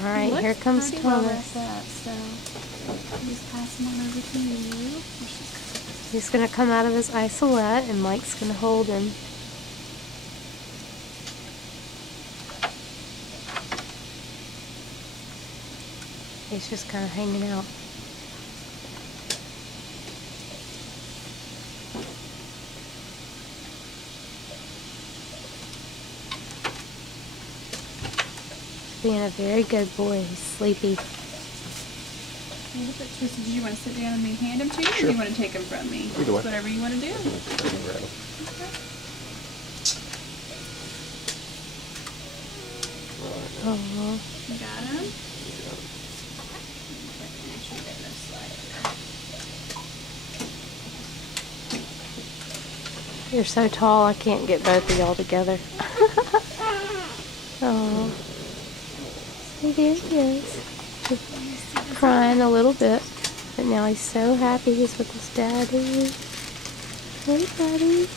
Alright, here comes pretty well Thomas. wrapped up, so I'll just pass them on over to you. He's going to come out of his isolette, and Mike's going to hold him. He's just kind of hanging out. Being a very good boy. He's sleepy. Tristan, do you want to sit down and me hand him to you, or do you want to take him from me? Either way. Whatever you want to do. Okay. Oh, You got him? you're so tall, I can't get both of y'all together. Oh, so there he is. Crying a little bit, but now he's so happy he's with his daddy. Hey, buddy.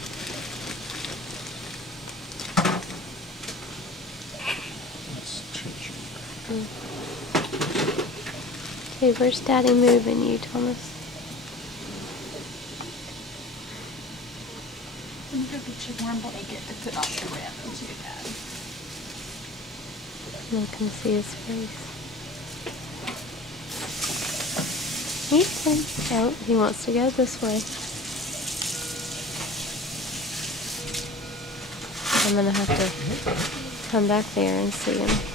Okay, where's Daddy moving you, Thomas? Let me go get your warm blanket to put on your random too, Dad. You can see his face. Ethan. Oh, he wants to go this way. I'm gonna have to come back there and see him.